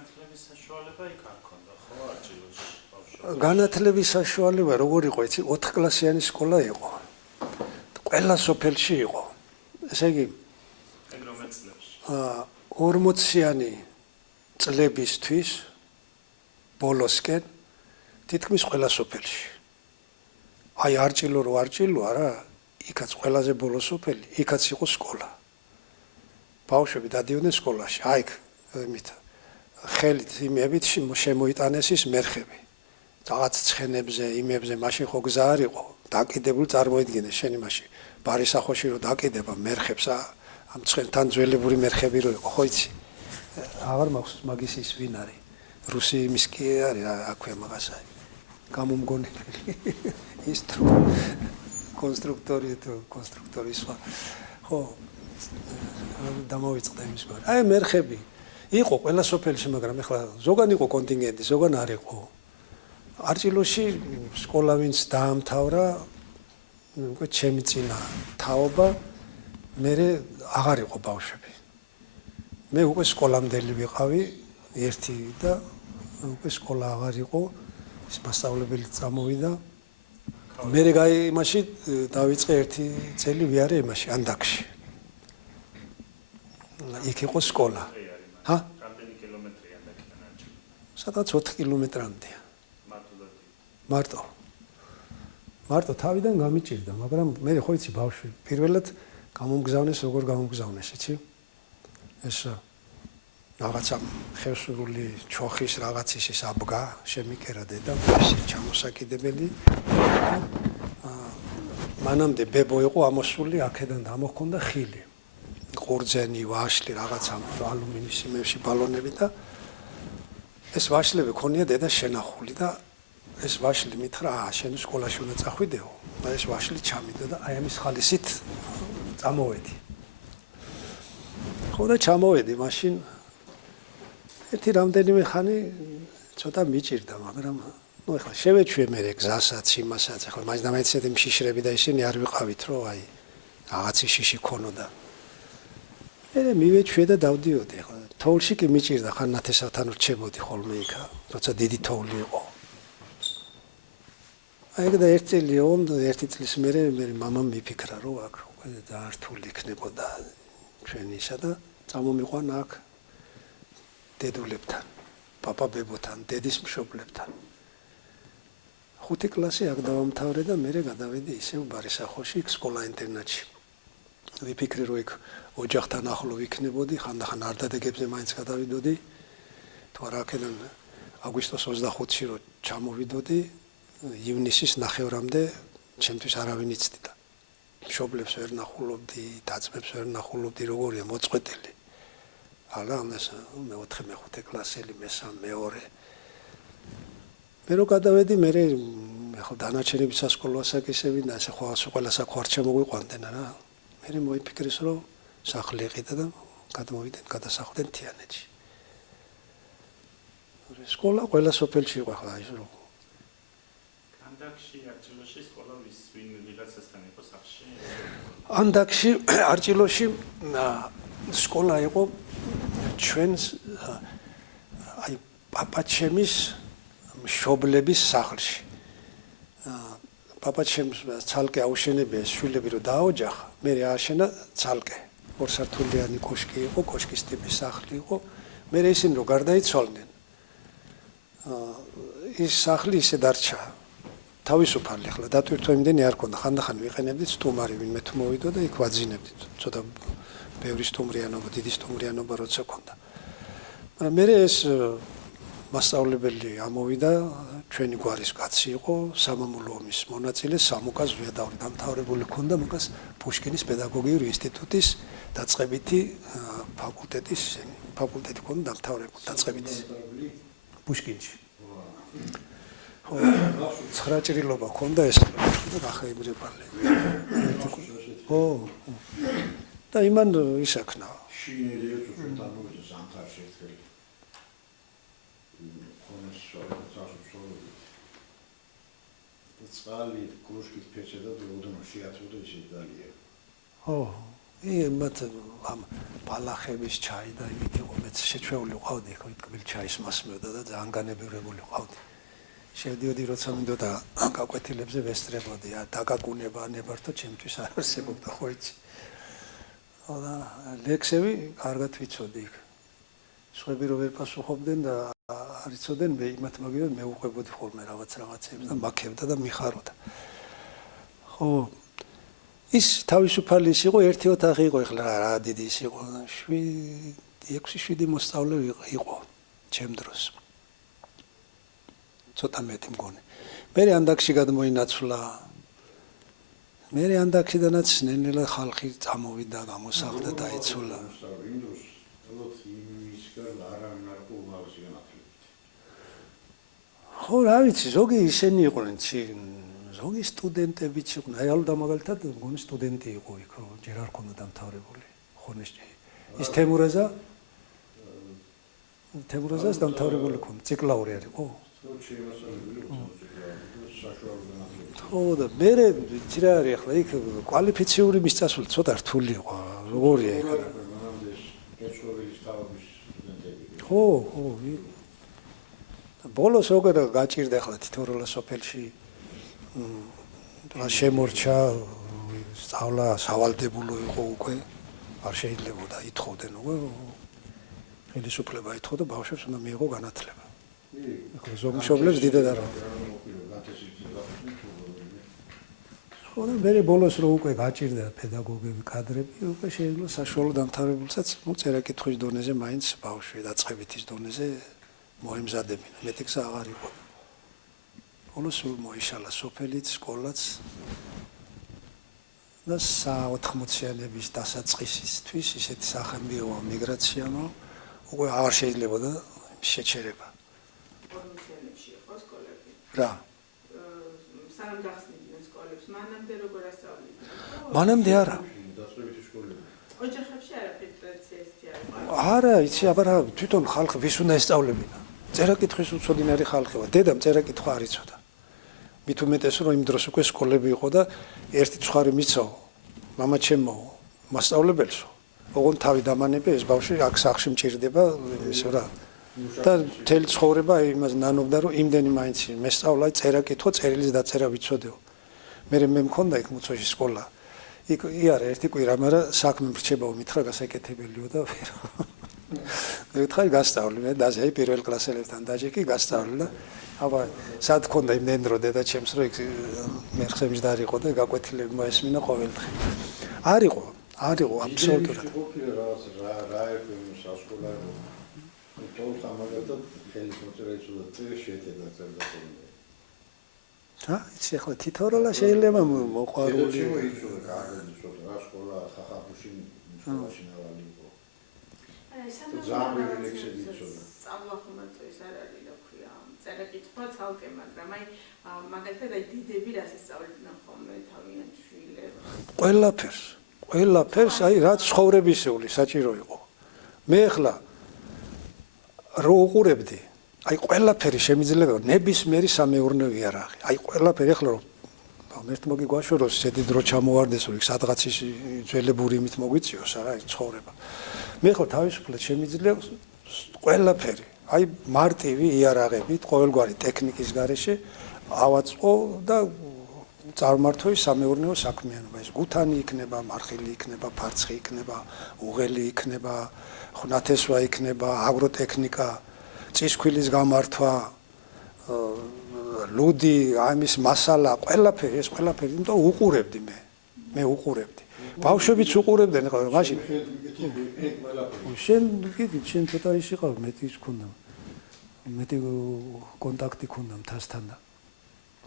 განათლების საშუალება იქ არ ქონდა, ხო, არჭილოში? განათლების საშუალება როგორ იყო, იცი, 4 კლასიანი სკოლა იყო. ყველა სოფელში იყო. ესე იგი, ეგ რომელ წლებში? 40-იანი წლებისთვის ბოლოსკენ თითქმის ყველა სოფელში. აი არჭილო რო არჭილოა რა, იქაც ყველაზე ბოლო სოფელი, იქაც იყო სკოლა. ბავშვები დადიოდნენ სკოლაში, აი იმით ხელით იმებით შემოიტანეს ის მერხები. რაღაც ცხენებზე, იმებზე, მაშინ ხო გზა არ იყო, დაკიდებული წარმოიდგინე შენი მაშინ ბარისახოში რო დაკიდება მერხებს, ამ ცხენთან ძველებური მერხები რო იყო, ხო იცი? აღარ მახსოვს მაგის ის ვინ არის? რუსი იმის კი არის, აქვე მაგასა. გამომგონელი ის თუ კონსტრუქტორი სხვა. ხო, დამოვიწყდა იმის გვარი. აი მერხები იყო ყველა სოფელში, მაგრამ ეხლა ზოგან იყო კონტინგენტი, ზოგან არ იყო. არჭილოში სკოლა ვინც დაამთავრა, უკვე ჩემი წინა თაობა, მე აღარ იყო ბავშვები. მე უკვე სკოლამდელი ვიყავი, ერთი და უკვე სკოლა აღარ იყო, ის მასწავლებელი წამოვიდა. მე იმაში დავიწყე ერთი წელი ვიარე იმაში, ანდაქში. იქ იყო სკოლა. ჰა? რამდენი კილომეტრია ანდაქიდან არჭილო? სადაც 4 კილომეტრამდეა. მარტო თავიდან გამიჭირდა, მაგრამ მე ხო იცი ბავშვი, პირველად გამომგზავნეს, როგორ გამომგზავნეს, იცი? ეს რაღაცა ხევსურული ჩოხის რაღაცის ის აბგა შემიკერა დედა, ეს ჩამოსაკიდებელი. მანამდე ბებო იყო ამოსული აქედან და ამოხონდა ხილი. ყურძენი, ვაშლი, რაღაცა ალუმინის იმებში ბალონები და ეს ვაშლები ქონია დედას შენახული და ეს ვაშლი მითხრა, შენ სკოლაში უნდა წახვიდეო, და ეს ვაშლი ჩამიდო და აი ამის ხალისით წამოვედი. ხო და ჩამოვედი, მაშინ ერთი რამდენიმე ხანი ცოტა მიჭირდა, მაგრამ ნუ ეხლა შევეჩვე მე გზასაც, იმასაც, ეხლა მაინც ესეთი მშიშრები და ისინი არ ვიყავით, რომ აი რაღაცი შიში ქონოდა. მე მივეჩვე და დავდიოდი, ეხლა თოვლში კი მიჭირდა, ხან ნათესავთან ვრჩებოდი ხოლმე იქა, როცა დიდი თოვლი იყო. აი და ერთი წელი უნდა ერთი წლის მერე მამამ მიფიქრა რომ აქ უკვე დაართული იქნებოდა ჩვენი ისა და წამომიყვანა აქ დედულებთან, პაპა-ბებოთან, დედის მშობლებთან. 5 კლასი აქ დავამთავრე და მერე გადავედი ისევ ბარისახოში, სკოლა-ინტერნატში. ვიფიქრე რომ იქ ოჯახთან ახლო ვიქნებოდი, ხანდახან არ დადეგებზე მაინც გადავიდოდი. თუ არა აქედან აგვისტოს 25-ში რო ჩამოვიდოდი, ივნისის ნახევრამდე ჩემთვის არავინ იცდიდა. მშობლებს ვერ ნახულობდი, დაწმებს ვერ ნახულობდი, როგორია მოწყვეტილი. ალა ამას მე-4 მე-5 კლასელი, მე-3 მე-2. მე რო გადავედი, მე ახლა დანარჩენები სასკოლო ასაკისები და ასე ყველა საქმე არ შემოგვიყვანდნენ რა. მე მოიფიქრეს რომ სახლი იყიდა და გადმოვიდეთ, გადასახლდნენ თიანეთში. სკოლა ყველა სოფელში იყო ახლა ის რომ ანდაქში არჭილოში სკოლა ვიღაცასთან იყო სახლში? ანდაქში არჭილოში სკოლა იყო ჩვენს აი პაპაჩემის მშობლების სახლში. პაპაჩემს ცალკე აუშენებია შვილები რომ დააოჯახა, მე ააშენა ცალკე. 2 სართულიანი კოშკი იყო, კოშკის ტიპის სახლი იყო. მე ისინი რომ გარდაიცვალნენ, ის სახლი ისე დარჩა. თავისუფალი ახლა დატვირთვა იმდენი არ ქონდა, ხანდახან ვიყენებდით სტუმარი, ვინმე თუ მოვიდო და იქ ვაძინებდით. ცოტა ბევრი სტუმრიანობა, დიდი სტუმრიანობა როცა ქონდა. მაგრამ მე ეს მასწავლებელი ამოვიდა, ჩვენი გვარის კაცი იყო, სამამულო ომის მონაწილე, სამუკას ზვიადავრი დამთავრებული ქონდა, მაგას პუშკინის პედაგოგიური ინსტიტუტის დაწყებითი ფაკულტეტი ქონდა დამთავრებული, დაწყებითი პუშკინში. 9 ჭრილობა ქონდა ეს და გახეიბრებალი. ო. და იმან ისაქნა. შინელია უბრალოდ ამოვიდა ზამთარში ერთხელ. ხონეს საშუალო. წყალი კრუშკით ფეჭედა და ოდნო შეათვოდა ისე დალია. ო. მათ ამ ბალახების ჩაი და იმით იყო მეც შეჩვეული ვყავდი, ხო, თქმილ ჩაის მასმევდა და ძალიან განებირებული ვყავდი. შევდიოდი როცა მინდოდა გაკვეთილებზე ვესწრებოდი, დაგაგუნება ნებართო ჩემთვის არ არსებობდა, ხო იცი. და ლექსები კარგად ვიცოდი იქ. სხვები რო ვერ პასუხობდნენ და არ იცოდნენ, მე იმათ მაგერად მე უყვებოდი ხოლმე რაღაცებს და მაქებდა და მიხაროდა. ხო ის თავისუფალი ის იყო, ერთი ოთახი იყო, ეხლა რა დიდი ის იყო, 6-7 მოსწავლე იყო ჩემ დროს. ცოტა მეტი მგონი. მე ანდაქში გადმოინაცვლა. მე ანდაქშიდანაც ნელ-ნელა ხალხი წამოვიდა, გამოსახდა და იცვლა. ხო, რა ვიცი, ზოგი ისენი იყვნენ, ზოგი სტუდენტებიც იყვნენ. აი ალუდა მაგალითად მგონი სტუდენტი იყო იქ, რომ ჯერ არ ქონდა დამთავრებული. ხონიში. ის თემურაზას დამთავრებული ქონდა, ციკლაური არ იყო? ხო და მე რა არის ახლა იქ კვალიფიციური მისწასული ცოტა რთული იყო. როგორია იქ? ხო, ხო. ბოლოს როგორ გაჭირდა ახლა თითოეულ სოფელში შემორჩა სწავლა სავალდებულო იყო უკვე არ შეიძლებოდა ითხოვდნენ უკვე ხელისუფლება ითხოვდა ბავშვებს უნდა მიიღო განათლება. ახლა ზოგი მშობლებს დიდად არ ხო და მე ბოლოს რო უკვე გაჭირდა პედაგოგები კადრები უკვე შეიძლება საშუალო დამთავრებულსაც წერა კითხვის დონეზე მაინც ბავშვი დაწყებითის დონეზე მოემზადებინა მეტი გზა აღარ იყო. ბოლოს სულ მოიშალა სოფელიც სკოლაც და 80-იანების დასაწყისისთვის ისეთი სახე მიიღო მიგრაციამ უკვე აღარ შეიძლებოდა შეჩერება. ორ-მისიონებში იყო სკოლები. რა? სანამ გახსნიდნენ სკოლებს, მანამდე როგორ ასწავლიდნენ? მანამდე არა. დაწყებითი სკოლები. ოჯახებში არაფერი ტრადიცია ისეთი არ იყო. არა, იცი, აბა თვითონ ხალხი ვის უნდა ესწავლებინა? წერა-კითხვის უცოდინარი ხალხია. დედამ წერა-კითხვა არ იცოდა. მით უმეტეს რომ იმ დროს უკვე სკოლები იყო და ერთი ცხარი მიცო, მამა ჩემო, მასწავლებელსო. ოღონ თავი დამანები ეს ბავშვი აქ სახში მჭირდება, ესე რა. და მთელი ცხოვრება იმას ნანობდა რომ იმდენი მაინც მესწავლა წერა-კითხვა, წერილის დაწერა ვიცოდეო. მე მქონდა იქ მუცოში სკოლა. იქ იარა ერთი კვირა, მაგრამ საქმე მრჩებაო მითხრა გასაკეთებელიო და მე ვთხარი გასწავლი, მე დაზე აი პირველ კლასელებთან დაჭიკი გასწავლი და აბა სად ქონდა იმდენ დრო დედა ჩემს რომ იქ მერხემის დარიყო და გაკვეთილები მოესმინა ყოველდღე. არ იყო აბსოლუტურად. რა ეფემ სასკოლა თол ხამაგათა ხელის მოწერა იცოდა შეედა წერდა ხოლმე. რა, იცი ახლა თითოეულა შეიძლება მოყვარული. იცოდა კარგად იცოდა რა სკოლა ხახაბუში სკოლაში ნავალი იყო. ძალიან ლექსები იცოდა. სწავლა ხომატო ის არ არის რა ქვია, წერა-კითხვა ცალკე, მაგრამ აი მაგალითად აი დიდები რას ისწავლებდნენ ხოლმე თავიანთ შვილებს? ყველაფერს, აი რაც ცხოვრებისეული საჭირო იყო. მე ახლა რო უყურებდი, აი ყველაფერი შემიძლია ნებისმიერი სამეურნეო იარაღი. აი ყველაფერი ახლა რომ ერთ მოგი გვაშოროს, ზედი დრო ჩამოვარდეს, რომ სადღაც ის ძველებური იმით მოგვიწიოს, რა, აი ცხოვრება. მე ხო თავისუფლად შემიძლია ყველაფერი, აი მარტივი იარაღებით, ყოველგვარი ტექნიკის გარეშე ავაწყო და წარმართო ის სამეურნეო საქმიანობა. ეს გუთანი იქნება, მარხილი იქნება, ფარცხი იქნება, უღელი იქნება, ნათესვა იქნება, აგროტექნიკა, წისქვილის გამართვა, ლუდი, ამის მასალა, ყველაფერი, ეს ყველაფერი, იმიტომ უყურებდი მე უყურებდი. ბავშვებიც უყურებდნენ, ხო, მაშინ. შენ ცოტა ის იყავ, მეტი ის ქონდა. მეტი კონტაქტი ქონდა მთასთან და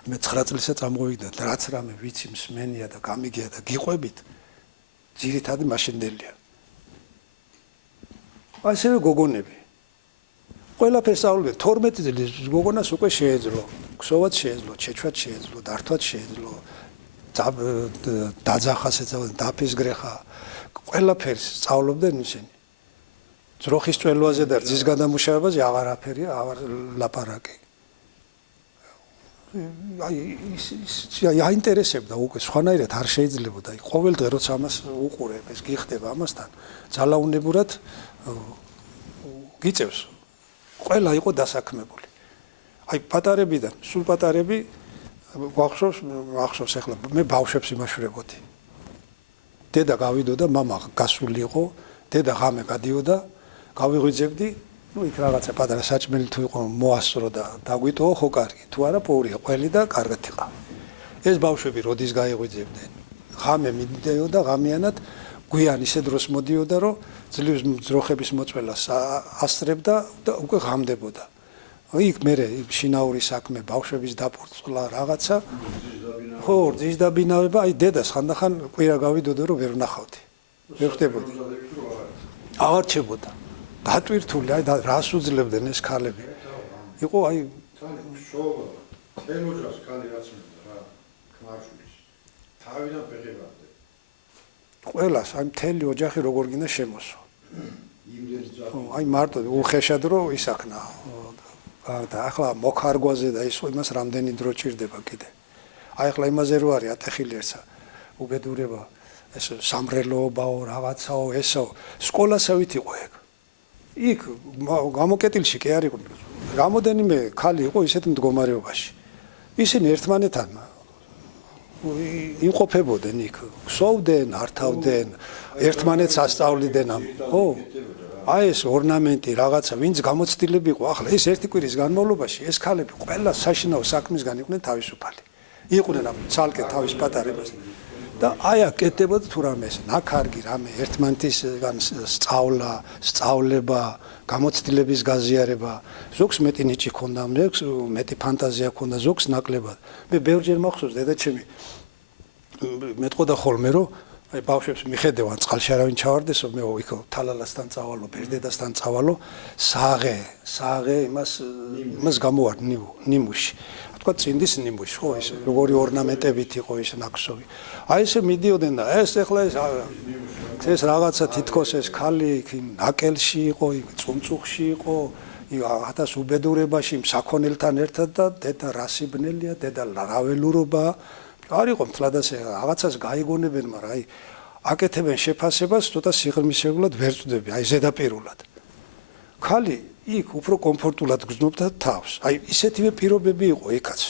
მე 9 წელსაც ამოვიდა და რაც რამე ვიცი მსმენია და გამიგია და გიყვებით ძირითადი მაშინდელია. ასევე გოგონები. ყველაფერს სწავლობენ 12 წლის გოგონას უკვე შეეძლო, ქსოვაც შეეძლო, ჩეჩვაც შეეძლო, დართვაც შეეძლო, დაძახას ეწეოდა, დაფისგრეხა. ყველაფერს სწავლობდნენ ისინი. ძროხის წველვაზე და რძის გადამუშავებაზე აღარაფერია, აღარ ლაპარაკი. აი ის აინტერესებდა უკვე სხვანაირად არ შეიძლებოდა. აი ყოველდღე როცა ამას უყურებ, ეს გიხდება ამასთან, ძალაუნებურად გიწევს. ყველა იყო დასაქმებული. აი პატარებიდან, სულ პატარები ახსოვს ახლა მე ბავშვებს იმაშვრებოდი. დედა გავიდოდა, მამა გასული იყო, დედა ღამე გადიოდა, გავიღვიძებდი, იქ რაღაცა პატარა საჭმელი თუ იყო მოასწრო და დაგვიტოო, ხო კარგი, თუ არა პოურია ყველი და კარგად იყავ. ეს ბავშვები როდის გაიღვიძებდნენ? ღამე მიდიოდა ღამიანად, გვიან ისე დროს მოდიოდა, რომ ძლივს ძროხების მოწველას ასწრებდა და უკვე ღამდებოდა. იქ მე შინაური საქმე, ბავშვების დაპურწლა რაღაცა. ხო, რძის დაბინავება, აი დედას ხანდახან კვირა გავიდოდა, რომ ვერ ვნახავდი. ვერ ხდებოდი. აღარ ჩებოდა. დატვირთული, აი რას უძლებდნენ ეს ქალები. იყო აი შოვა, თელოჯას ქალი რაც მინდა რა, ქმარშვილის. თავიდან ფეხებამდე. ყველას, აი მთელი ოჯახი როგორ გინდა შემოსვა. იმდენი ძაღლი. აი მარტო უხეშად რო ისახნა. და ახლა მოქარგვაზე და ის იმას რამდენი დრო ჭირდება კიდე. აი ახლა იმაზე რო არის ატეხილი ერთსა. უბედურება, ეს სამრელოებაო, რაღაცაო, ესო, სკოლასავით იყო ეგ. იქ გამოკეტილში კი არ იყო. რამოდენიმე ქალი იყო ისეთ მდგომარეობაში. ისინი ერთმანეთთან იმყოფებოდნენ იქ, ქსოვდნენ, ართავდნენ, ერთმანეთს ასწავლიდნენ ამ. ხო. აი ეს ორნამენტი რაღაცა, ვინც გამოცდილები იყო, ახლა ეს ერთი კვირის განმავლობაში ეს ქალები ყველა საშინაო საქმისგან იყვნენ თავისუფალი. იყვნენ ამ ცალკე თავის პატარებას. და აი აკეთებოდა თუ რამე ეს ნაკარგი რამე ერთმანეთისგან სწავლა, სწავლება, გამოცდილების გაზიარება, ზოგს მეტი ნიჭი ქონდა, ზოგს მეტი ფანტაზია ქონდა, ზოგს ნაკლებად. მე ბევრჯერ მახსოვს დედაჩემი მეტყოდა ხოლმე რომ აი ბავშვებს მიხედევან წყალში არავინ ჩავარდესო, მე იქ თალალასთან წავალო, ბერდედასთან წავალო, საღე იმას გამოვარ ნიმუში. თქვა წინდის ნიმუში, ხო ის როგორი ორნამენტებით იყო ის ნაკსოვი. აი ესე მიდიოდნენ და ეს ეხლა ეს რაღაცა თითქოს ეს ქალი იქ ნაკელში იყო, იქ წუმწუხში იყო, ათას უბედურებაში საქონელთან ერთად და დედა რასიბნელია, დედა რაველურობა. არ იყო მთლადას რაღაცას გაიგონებენ, მაგრამ აი აკეთებენ შეფასებას, ცოტა სიღრმისეულად ვერ წვდები, აი ზედაპირულად. ქალი იქ უფრო კომფორტულად გრძნობდა თავს. აი ისეთივე პირობები იყო იქაც.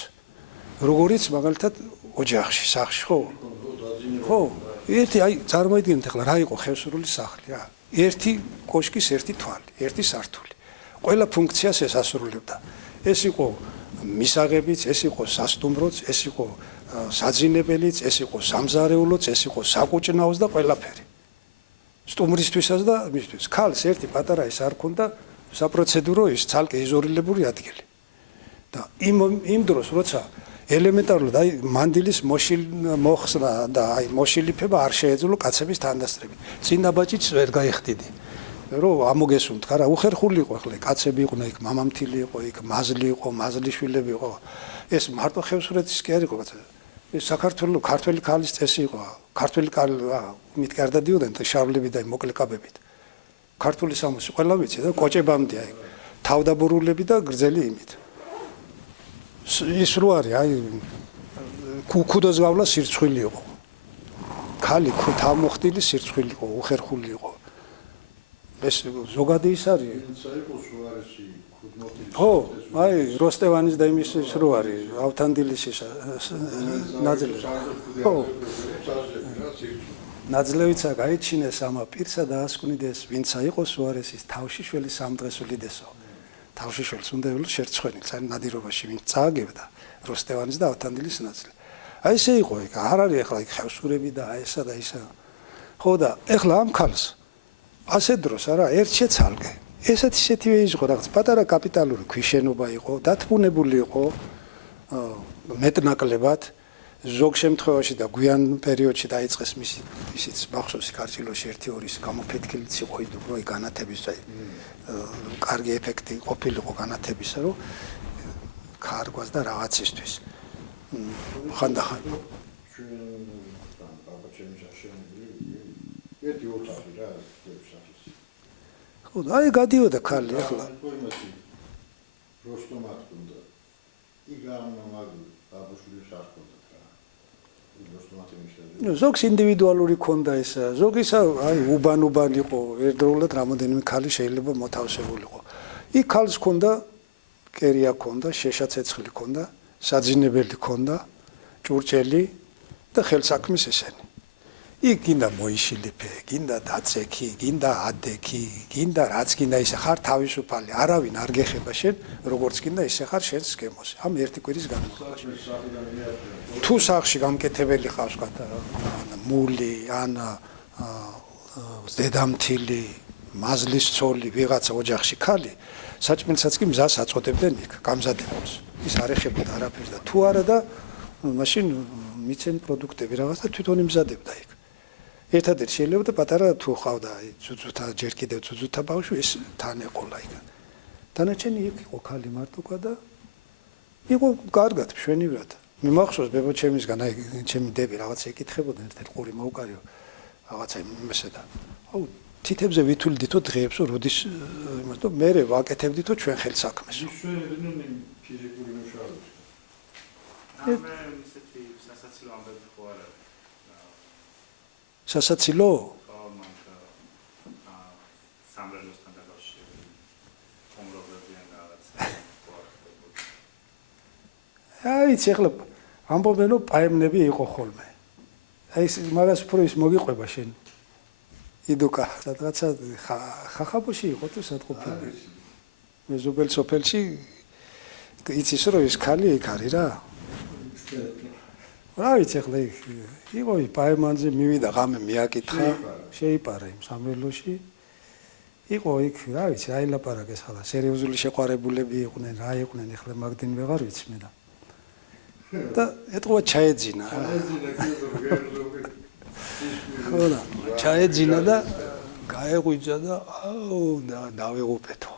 როგორიც მაგალითად ოჯახში, სახლში, ხო? ხო, ერთი აი წარმოიდგინეთ ახლა რა იყო ხევსურული სახლი რა. ერთი კოშკის ერთი თვალი, ერთი სართული. ყველა ფუნქციას ეს ასრულებდა. ეს იყო მისაღებიც, ეს იყო სასტუმროც, ეს იყო საძინებელიც, ეს იყო სამზარეულოც, ეს იყო საკუჭნაოც და ყველაფერი. სტუმრისთვისაც და მისთვის. ქალს ერთი პატარა ის არ ქონდა საპროცედურო ის ცალკე იზოლირებული ადგილი. და იმ დროს როცა ელემენტარულად აი მანდილის მოხსნა და აი მოშილიფება არ შეეძლო კაცების თანდასწრებით. წინა ბაჭიც ვერ გაიხდიდი. რომ ამოგესუნთ, არა, უხერხული იყო ახლა კაცები იყვნენ იქ, მამამთილი იყო იქ, მაზლი იყო, მაზლიშვილები იყო. ეს მარტო ხევსურეთის კი არ იყო კაცი. ეს საქართველოს ქართველი ქალის წესი იყო. ქართველი ქალი მით კარდა დიოდნენ შავლები და მოკლე კაბებით. ქართული სამოსი ყველა ვიცი და კოჭებამდე აი თავდაბურულები და გრძელი იმით. ის რო არის აი ქუდოს გავლა სირცხვილი იყო. ქალი თავმოხდილი სირცხვილი იყო, უხერხული იყო. ეს ზოგადი ის არის. ხო, აი როსტევანის და იმის რო არის, ავთანდილის ნაძლევი. ხო. ნაძლევიცა გაიჩინეს ამა პირსა და ასკვნიდეს, ვინცა იყო სუარესის თავშიშველი სამდღესულიდესო. თავშიშველს უნდა ელო შერცხვენილს, აი ნადირობაში ვინც წააგებდა როსტევანის და ავთანდილის ნაძლევი. აი ესე იყო იქ, არ არის ახლა იქ ხევსურები და აი ესა და ისა. ხო და ახლა ამ ქალს ასე დროს არა ერთ შეცალკე. ესეთ ისეთივე იყო რაღაც პატარა კაპიტალური ქვიშენობა იყო, დათბუნებული იყო მეტნაკლებად. ზოგ შემთხვევაში და გვიან პერიოდში დაიწყეს ისიც მახსოვს კარჭილოში 1-2 გამოფეთქილიც იყო რომ აი განათების აი კარგი ეფექტი ყოფილიყო განათებისა რომ ქარგვას და რაღაცისთვის ხანდახან ერთი ოთახი რა ეფსახის ხო აი გადიოდა ქალი ახლა როსტომად უნდა იგამმა მაგ ზოგს ინდივიდუალური ქონდა ეს, ზოგისა აი უბან იყო, ერთდროულად რამოდენიმე ქალი შეიძლება მოთავსებულიყო. იქ ქალს ქონდა კერია ქონდა, შეშაცეცხლი ქონდა, საძინებელი ქონდა, ჭურჭელი და ხელსაქმის ესენი. იქ გინდა მოიშილიფე, გინდა დაწექი, გინდა ადექი, გინდა რაც გინდა ისე ხარ თავისუფალი, არავინ არ გეხება შენ, როგორც გინდა ისე ხარ შენს გემოს. ამ ერთი კვირის განმავლობაში. თუ სახში გამკეთებელი ხავს ვთქვა, მული, ან დედამთილი, მაზლის ცოლი, ვიღაცა ოჯახში ქალი, საჭმელსაც კი მზას აწოდებდნენ იქ, გამზადებულს. ის არ ეხებოდა არაფერს და თუ არა და მაშინ მიცენ პროდუქტები რაღაცა თვითონ იმზადებდა იქ. ერთადერთი შეიძლება და პატარა თუ ხავდა ძუძუთა ჯერ კიდევ ძუძუთა ბავშვი ეს თან ეყოლა იქ. დანარჩენი იქ იყო ქალი მარტოა და იყო კარგად მშვენივრად. მიმახსოვს ბებოჩემისგან აი ჩემი დები რაღაცა ეკითხებოდა ერთ-ერთ ყური მოუკარიო რაღაცა იმასე და აუ თითებზე ვითვლიდითო დღეებსო როდის იმას და მე ვაკეთებდითო ჩვენ ხელსაქმესო. ფიზიკური მუშაობა. ამ ისეთი სასაცილო ამბები ხო არა? სასაცილო? ხო, მანქა სამრელოსთან დაკავშირებული მომრობებიან რაღაც ხო არ აი ეხლა ამბობენ რომ პაემნები იყო ხოლმე. აი ეს მაგას უფრო ის მოგიყვება შენ. იდუკა სადღაცა ხახაბოში იყო თუ სადყოფილი. მე ზოგელ სოფელში იცის რომ ის ქალი იქ არის რა. რა ვიცი ახლა იყო პაემანზე მივიდა ღამე მიაკითხა, შეიპარა იმ სამრელოში. იყო იქ რა ვიცი აილაპარაკეს ხალხა, სერიოზული შეყვარებულები იყვნენ, რა იყვნენ ახლა მაგდინ ვეღარ ვიცი მე და. და ეთყობა ჩაეძინა. ხო და ჩაეძინა და გაეღვიძა და აუ დავეღუპეთო.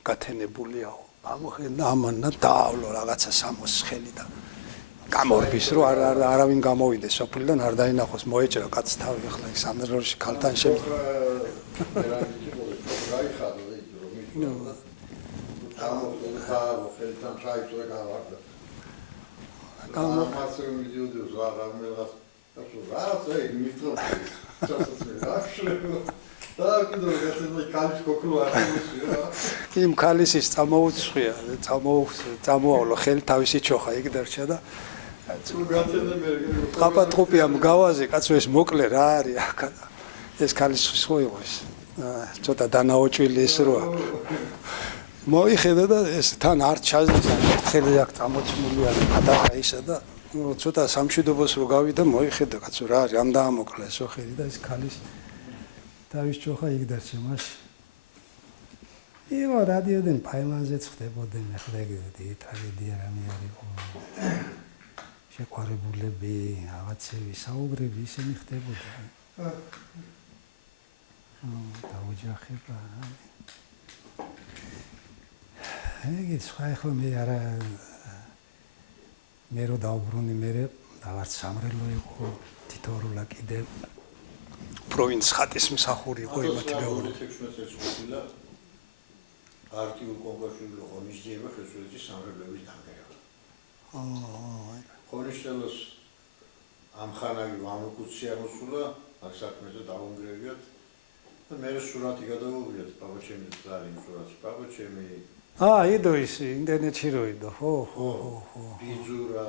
გათენებულიაო. ამოხედა ამანა დაავლო რაღაცა სამოს ხელი და გამორბის რომ არავინ გამოვიდეს სოფლიდან არ დაინახოს მოეჭრა კაც თავი ახლა ის სამრელოში ქალთან შემდეგ იმ ქალის ის წამოუცხვია, წამოავლო ხელი თავისი ჩოხა იქ დარჩა და ყაპატყუპია მგავაზე, კაცო ეს მოკლე რა არის აქა და ეს ქალის ხო იყო ეს. ცოტა დანაოჭვილი ის როა. მოიხედა და ეს თან არ ჩაზდეს, ხელი აქ წამოწმული არის, პატარა ისა და ცოტა სამშვიდობოს რო გავიდა, მოიხედა კაცო რა არის, ამ დაამოკლა ეს ხელი და ეს ქალის თავის ჩოხა იქ დარჩა მაშინ. იყო რადიოდან პაემანზეც ხდებოდნენ ახლა ეგეთი ტრაგედია რამე არისო. შეყვარებულები, რაღაცები, საუბრები ისინი ხდებოდა. დაოჯახება. ეგ სხვა ახლა მე არა მე რო დაუბრუნდი მე რაღაც სამრელო იყო თითოეულა კიდე პროვინც ხატის მსახური იყო იმათი მეორე. არტიულ კონკურსში ღონისძიება ხელშეუხების სამრევლოების დანგრევა. ღონისძიებას ამხანაგი ვამოკუცია მოსულა, აქ საქმეზე დაუნგრევიათ და მე სურათი გადავუვიათ ბაბაჩემის ზარი სურათი ბაბაჩემი იდო ის ინტერნეტში რო იდო, ხო. ბიძურა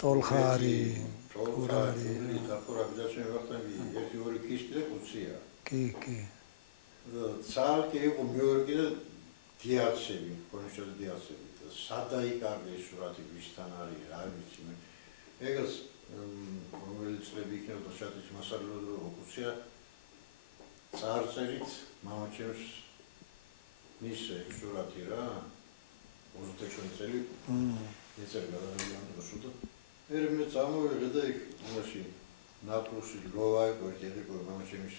ტოლხარი, ტოლხარი, დაკორაბიძაშენ ვახტანგი, ერთი ორი კისტი და კუცია. კი. ცალკე იყო მეორე და დიაცები, კონშტიტუციის დიაცები. სადაიკარგე სურათი ვისთან არის, რა ვიცი მე. ეგას რომელიც წლები იქნებოდა შატის მასალოდრო კუცია წარწერით მამაჩემს მისე სურათი რა 29 წელი ეწერა გადავიდა ერმე წამოვიღე და იქ მაშინ ნაკრუსი ლოვა იყო ერთი იყო მამაჩემის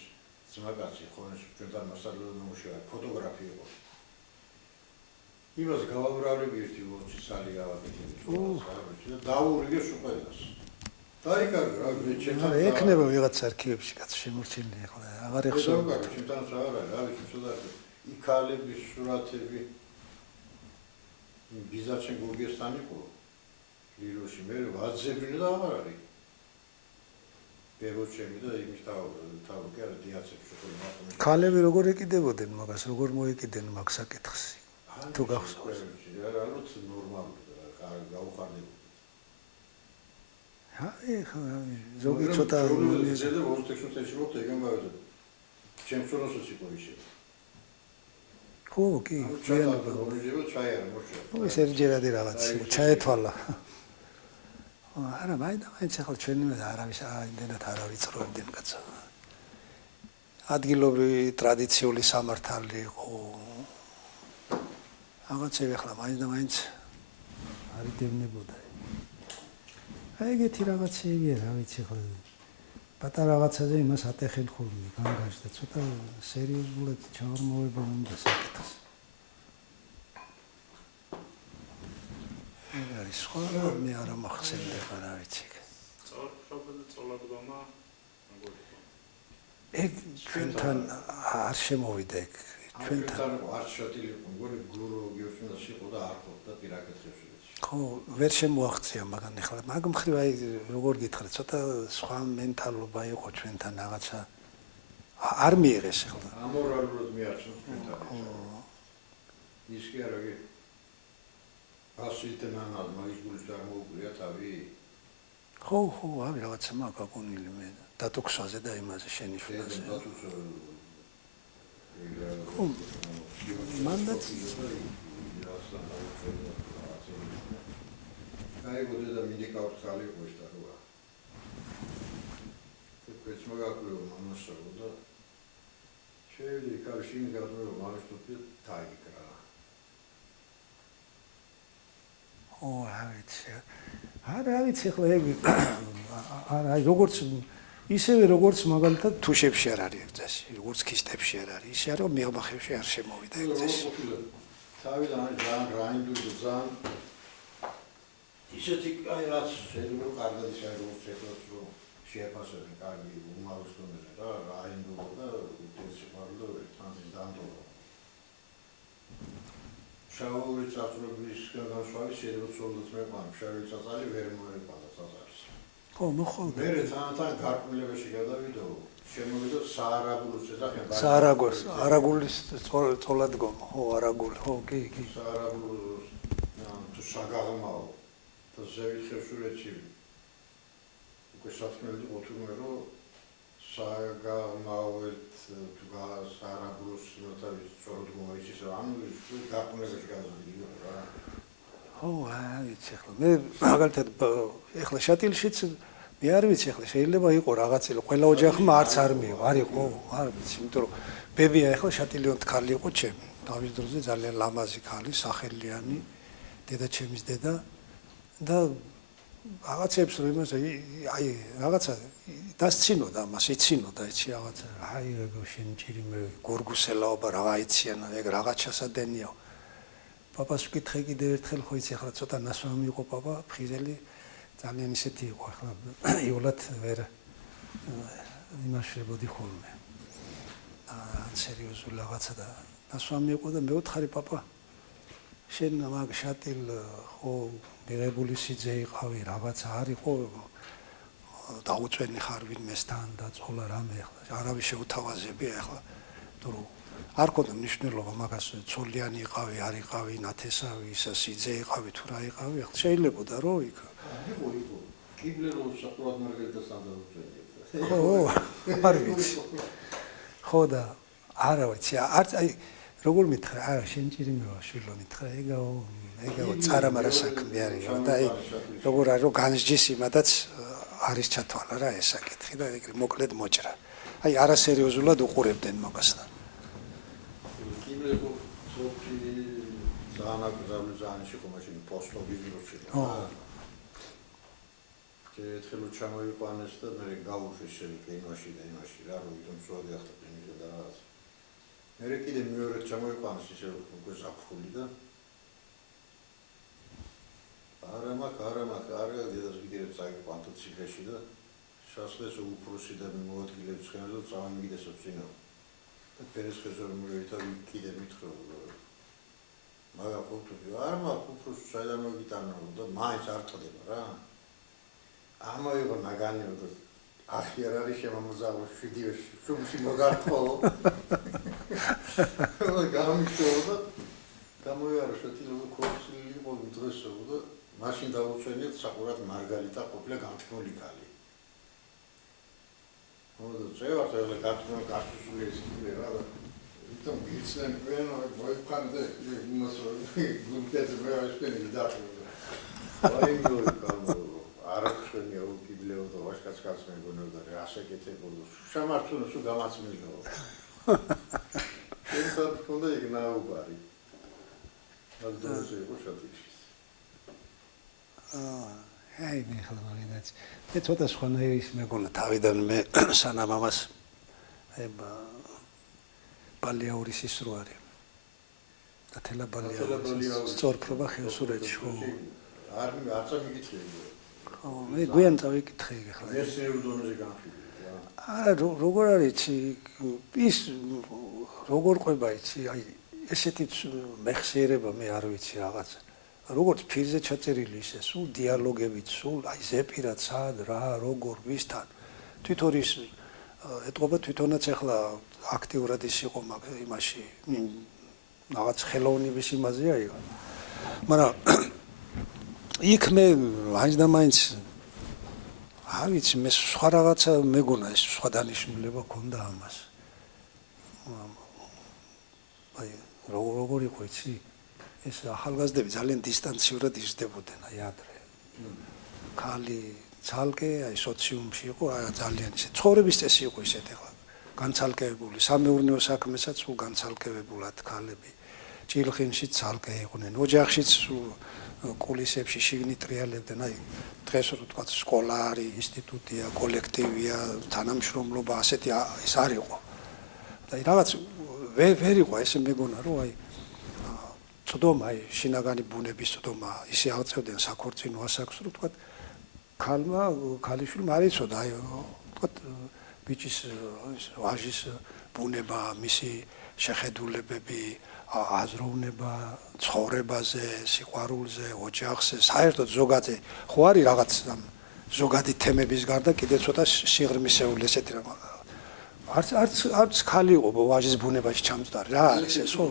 ძმაკაცი ხონის ჩვენთან მასალოდრო მუშაობა ფოტოგრაფი იყო იმას გავაბრალები ერთი 20 წელი გავაკეთე და დაურიგე სუპერდას დაიკარგა რა მეჩემთან ექნება ვიღაც არქივებში კაც შემორჩენილი ახლა აღარ ეხსოვება ჩემთან საუბარი რა ვიცი ცოტა იქალების სურათები ბიზაჩენ გოგესთან იყო ლილოში მე ვაძებრინე და აღარ არის ბებოჩები და იმის თავი არა დიაცებს შეხული მარტო. ქალები როგორ ეკიდებოდნენ მაგას, როგორ მოეკიდნენ მაგ საკითხს? თუ გახსოვს. ალბათ ნორმალურია, გაუხარდებოდა. ზოგი ცოტა ზედა 26 წელს მოხდა ეგენ გავეძებ. ჩემს წონასაც იყო ისე. ხო, კი, ჩაიარა, ორიჯერა ჩაიარა, მოშია. ну ეს ერთჯერადი რაღაც ჩაეთვალა. არა, მაინც ახლა ჩვენი არავის იმდენად არ ავიწროებდნენ კაცო. ადგილობრივი ტრადიციული სამართალი იყო. რაღაცები ახლა მაინც არიდევნებოდა. აი ეგეთი რაღაცებია, რა ვიცი ხო. პატარა რაღაცაზე იმას ატეხენ ხოლმე, განგაშ და ცოტა სერიოზულად ჩავარმოება უნდა საკითხს. არის სხვა მე არ მახსენდება რა ვიცი. სწორფრობა და წოლადობა ეგ ჩვენთან არ შემოვიდა ეგ ჩვენთან არ შეტილიყო მგონი გურო გიოსნაში იყო და არ ყოფდა პირაკეთებში. ხო ვერ შემოაღწია მაგან ახლა მაგ მხრივ აი როგორ გითხრათ ცოტა სხვა მენტალობა იყო ჩვენთან რაღაცა არ მიიღეს ახლა ამორალურად მიარჩენს ჩვენთან ის კი არა კი ასიტენანა მაგის გულის წარმოუკლია თავი ხო აი რაღაცა მაგ გაგონილი მე დატოქსაზე და იმაზე შენიშვნაზე ხო მანდაც აი გოდედა მინდიკაუს ხალი იყო ეს და რა. ეს მოგაკლეო მამასაო და შევიდი კავშირი გადმოვა მარშრუტი დაიგრა. არა ვიცი ახლა ეგ არა როგორც ისევე როგორც მაგალითად თუშებში არ არის ეგ წესი, როგორც ქისტებში არ არის, ისე არა მიღმახებში არ შემოვიდა ეგ წესი. თავიდან ძალიან რაინდული ძალიან ისეთი აი რაც შეიძლება კარგად ისაეროს ეხლაც რომ შეაფასებენ კარგი უმაღლეს დონეზე და რაინდულო და უთესიფარო და ერთმანეთის დამდობა. შავური წაწვრობის განსხვავება შეიძლება ცოლად მეყან, შავი წაწალი ვერ მოეყადა წაწალს. ხო, მოხდა. მე თან გარკვეულებაში გადავიდო, შემოვიდა საარაგულის ეძახიან. საარაგულს, არაგულის წოლად გომა, ხო, არაგული, ხო, კი. საარაგულს თუ საგაღმაო ზევითხევსურეთში უკვე სათქმელი იყო თურმე რომ საგამაოეთ თუ საარაგულოს ნოთავის სწორად მოიცის ანუ გარკვეულებაში გადავიდი რა ხო ვიცი ახლა მე მაგალითად ახლა შატილშიც მე არ ვიცი ახლა შეიძლება იყო რაღაცა ყველა ოჯახმა არც არ მიიღო არ იყო არ ვიცი იმიტომ რომ ბებია ახლა შატილიონთ ქალი იყო ჩემი დავის დროზე ძალიან ლამაზი ქალი სახელიანი დედაჩემის დედა და რაღაცებს რომ იმას აი რაღაცა დასცინოდა მას იცინოდა იცი რაღაცა აი ეგო შენ ჭირი მე გორგუსელაობა რა აიციან ეგ რაღაც ჩასადენიო პაპას ვკითხე კიდევ ერთხელ ხო იცი ახლა ცოტა ნასვამი იყო პაპა ფხიზელი ძალიან ისეთი იყო ახლა იოლად ვერ იმაშებოდი ხოლმე სერიოზული რაღაცა და ნასვამი იყო და მე ვთხარი პაპა შენ მაგ შატილ ხო მიღებული სიძე იყავი რაღაც არ იყო დაუწვენი ხარ ვინმესთან და წოლა რამე ახლა არავის შეუთავაზებია ახლა თუ არ ქონდა მნიშვნელობა მაგას ცოლიანი იყავი არ იყავი ნათესავი ისა სიძე იყავი თუ რა იყავი ახლა შეიძლებოდა რომ იქ იყო კიბლე რომ საფრთხად მარგერიტას ამდაუწვენია ხო არ ვიცი ხო და არა ვიცი აი როგორ მითხრა არა შენ ჭირი მევა შვილო მითხრა ეგაო წარამარა საქმე არის და აი როგორ არის რომ განსჯის იმადაც არის ჩათვალა რა ეს საკითხი და ეგრე მოკლედ მოჭრა აი არასერიოზულად უყურებდნენ მაგას და კიბლე ხო სოფი ზანაკზავი ზანიში ხო მაშინ პოსტობი ვირუსი ხო ერთხელ ჩამოიყვანეს და მე გავუშვეს კინოში და იმაში რა რომ ვითომ სვადი ახლა პრემიერ და რაღაც მე კიდე მეორე ჩამოიყვანეს ისე უკვე საფხული და არა დედას გიდერებს წაიყვანთო ციხეში და შასლეს უფროსი და მოადგილებს ხენ და წავამიგდესო წინა და პერესხეზე რომ მოვითავი კიდე მითხრა მაგა ფოტოები არ მაქვს უფროსი საიდან მოგიტანო და მაინც არ თდება რა ამოიღო ნაგანი და ახი არ არის შემამოზარო შვიდივე შუბში მოგართყო. გამიშოვა გამოიარა შეთილო კორსი იყო დღესო და მაშინ დავუწვენიეთ საყურად მარგარიტა ყოფილა განთქმული კალი. მოდა წევართ ეს განთქმული გასული ეს იქნება რა და თვითონ გიცნენ ვენო მოიფხანდა იმას გულკეზე მე არ შეგნი დახურა. აი მოგიკალო არაცხენია უკიდლეო და ვაშკაცკაც მეგონოდა რა ასეკეთებოდა სამართლო სულ გამაცმილო. ერთად ქონდა იქ ნაუბარი. მაგდროზე იყო შატიში. აი მე ხალხ მაგინაც მე ცოტა სხვანაირი ის მეგონა თავიდან მე სანამ ამას ბალიაურის ის რო არის და თელა ბალიაურის სწორფრობა ხელსურეთში ხო არც მიგიწევი ხო მე გვიან წავიკითხე ახლა ეს ეუდონზე განხილულია არა როგორ არის ის როგორ ყვება იცი აი ესეთი მეხსიერება მე არ ვიცი რაღაც როგორც ფირზე ჩაწერილი ისე სულ დიალოგებით სულ აი ზეპირად სად რა როგორ ვისთან თვითონ ის ეთყობა თვითონაც ახლა აქტიურად ის იყო იმაში რაღაც ხელოვნების იმაზეა იყო მაგრამ იქ მე მაინც და მაინც არ ვიცი მე სხვა რაღაცა მეგონა ეს სხვა დანიშნულება ქონდა ამას აი როგორ იყო იცი ეს ახალგაზრდები ძალიან დისტანციურად იზრდებოდნენ აი ადრე. ქალი ცალკე აი სოციუმში იყო ძალიან ისე ცხოვრების წესი იყო ისეთი ახლა განცალკევებული სამეურნეო საქმესაც სულ განცალკევებულად ქალები ჭილხინში ცალკე იყვნენ ოჯახშიც კულისებში შიგნით ტრიალებდნენ აი დღეს რო თქვა სკოლა არის ინსტიტუტია კოლექტივია თანამშრომლობა ასეთი ის არ იყო და რაღაც ვერ იყო ესე მეგონა რომ აი წდომა აი შინაგანი ბუნების წდომა ისე აღწევდნენ საქორწინო ასაკს რომ თქვა ქალიშვილმა არ იცოდა აი თქვა ბიჭის ვაჟის ბუნება მისი შეხედულებები აზროვნება ცხოვრებაზე სიყვარულზე ოჯახზე საერთოდ ზოგადად ხო არის რაღაც ზოგადი თემების გარდა კიდე ცოტა სიღრმისეული ესეთი რა არც ხალი იყო ვაჟის ბუნებაში ჩამწდარი რა არის ეს ხო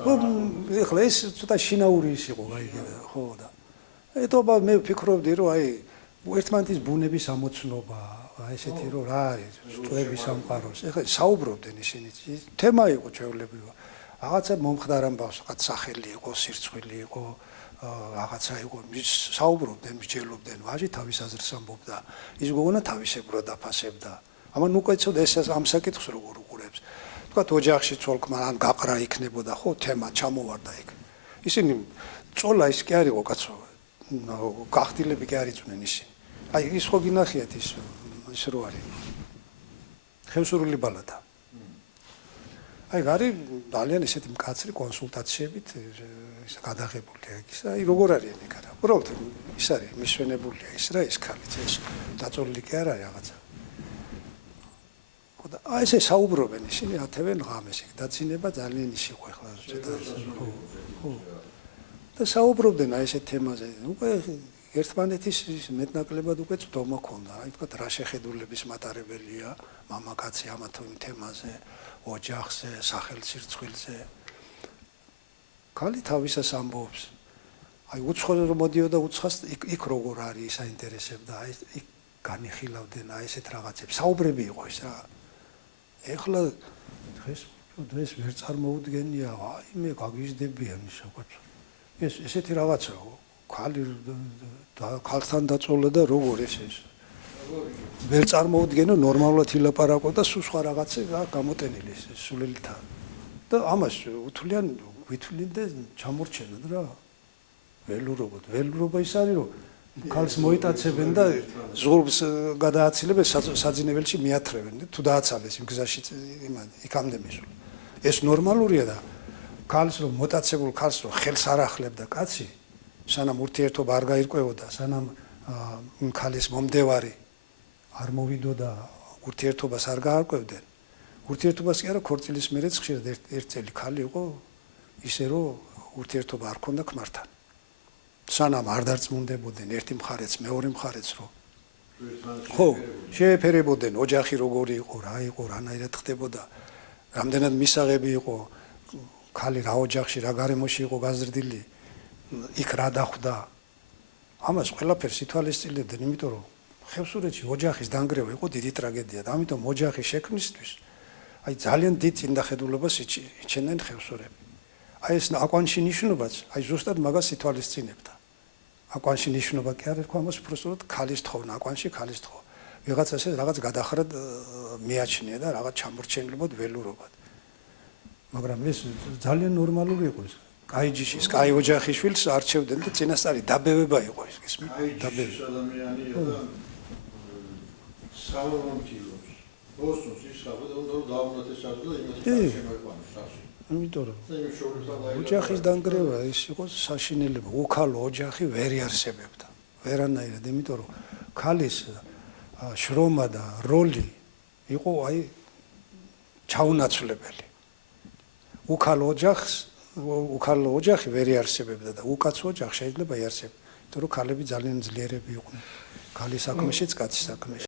ეხლა ეს ცოტა შინაური ის იყო აი ხო და ეტობა მე ვფიქრობდი რომ აი ერთმანეთის ბუნების ამოცნობა აი ესეთი რომ რა არის სწორების სამყაროს ეხლა საუბრობდნენ ისინი თემა იყო ჩვეულებრივად რაღაცა მომხდარ ამბავს რაღაც სახელი იყო სირცხვილი იყო რაღაცა იყო საუბრობდნენ მსჯელობდნენ ვაჟი თავის აზრს ამბობდა ის გოგონა თავისებურად აფასებდა ამან უკეთწოდა ეს ამ საკითხს როგორ უყურებს თქვა ოჯახში ცოლკმა ან გაყრა იქნებოდა ხო თემა ჩამოვარდა იქ ისინი წოლა ის კი არისო კაცო გახდილები კი არ იწვნენ ისინი აი ის ხო გინახიათ ის რო არის ხელსურული ბალადა აი არის ძალიან ესეთი მკაცრი კონსულტაციებით ის გადაღებულია ის აი როგორ არის ეგ არა უბრალოდ ის არის მისვენებულია ის რა ის ქალიც ეს დაწოლილი კი არა რაღაცა და აი ესე საუბრობენ ისინი ათევენ ღამეს იქ დაცინება ძალიან ის იყო ახლა ხო და საუბრობდნენ აი ესე თემაზე უკვე ერთმანეთის მეტნაკლებად უკვე წდომა ქონდა აი თქვა რა შეხედულების მატარებელია მამაკაცი ამა თუ იმ თემაზე ოჯახზე სახელმწირცხვილზე ქალი თავისას ამბობს აი უცხოელი რომ მოდიოდა უცხას იქ როგორ არის საინტერესებდა აი იქ განიხილავდნენ აი ესეთ რაღაცებს საუბრები იყო ის რა ეხლა დღეს ვერ წარმოუდგენია აი მე გაგიზდებიან ისო კაცო ეს ესეთი რაღაცა ქალი ქალთან დაწოლა და როგორ ეს ვერ წარმოუდგენო ნორმალურად ილაპარაკო და სულ სხვა რაღაცა გამოტენილი სულელითა და ამას უთვლიან ვითვლინდა ჩამორჩენად რა ველურობა ის არის რომ ქალს მოიტაცებენ და ზღურბს გადააცილებენ საძინებელში მიათრევენ თუ დააცალეს იმ გზაში იქამდე მისულ ეს ნორმალურია და ქალს რომ მოტაცებულ ქალს რომ ხელს არ ახლებდა კაცი სანამ ურთიერთობა არ გაირკვევოდა სანამ ქალის მომდევარი არ მოვიდოდა ურთიერთობას არ გაარკვევდნენ ურთიერთობას კი არა ქორწილის მერეც ხშირად ერთ წელი ქალი იყო ისე რომ ურთიერთობა არ ქონდა ქმართან სანამ არ დარწმუნდებოდნენ ერთი მხარეც მეორე მხარეც რომ ერთმანეთს ხო შეეფერებოდნენ ოჯახი როგორი იყო რა იყო რანაირად ხდებოდა რამდენად მისაღები იყო ქალი რა ოჯახში რა გარემოში იყო გაზრდილი იქ რა დახვდა ამას ყველაფერს ითვალისწინებდნენ იმიტომ რომ ხევსურეთში ოჯახის დანგრევა იყო დიდი ტრაგედია და ამიტომ ოჯახის შექმნისთვის აი ძალიან დიდ წინდახედულობას იჩენდნენ ხევსურები აი ეს აკვანში ნიშნობაც აი ზუსტად მაგას ითვალისწინებდა აკვანში ნიშნობა კი არ ერქვა ამას უბრალოდ ქალის თხოვნა აკვანში ქალის თხოვნა ვიღაცას ეს რაღაც გადახრად მიაჩნია და რაღაც ჩამორჩენილებოდ ველურობად მაგრამ ეს ძალიან ნორმალური იყო ეს კაი ჯიშის კაი ოჯახის შვილს არჩევდნენ და წინასწარი დაბევება იყო ეს გისმით დაბევება ადამიანია და სამომtildeოს ბოსოს ის ხაბდა უნდა დაუნათესავდეს და იმას შემოიყვანოს საში იმიტომ რომ ოჯახის დანგრევა ის იყო საშინელება უქალო ოჯახი ვერ იარსებებდა ვერანაირად იმიტომ რომ ქალის შრომა და როლი იყო აი ჩაუნაცვლებელი უქალო ოჯახი ვერ იარსებებდა და უკაცო ოჯახი შეიძლება იარსებდეს იმიტომ რომ ქალები ძალიან ძლიერები იყვნენ ქალის საქმეშიც კაცის საქმეში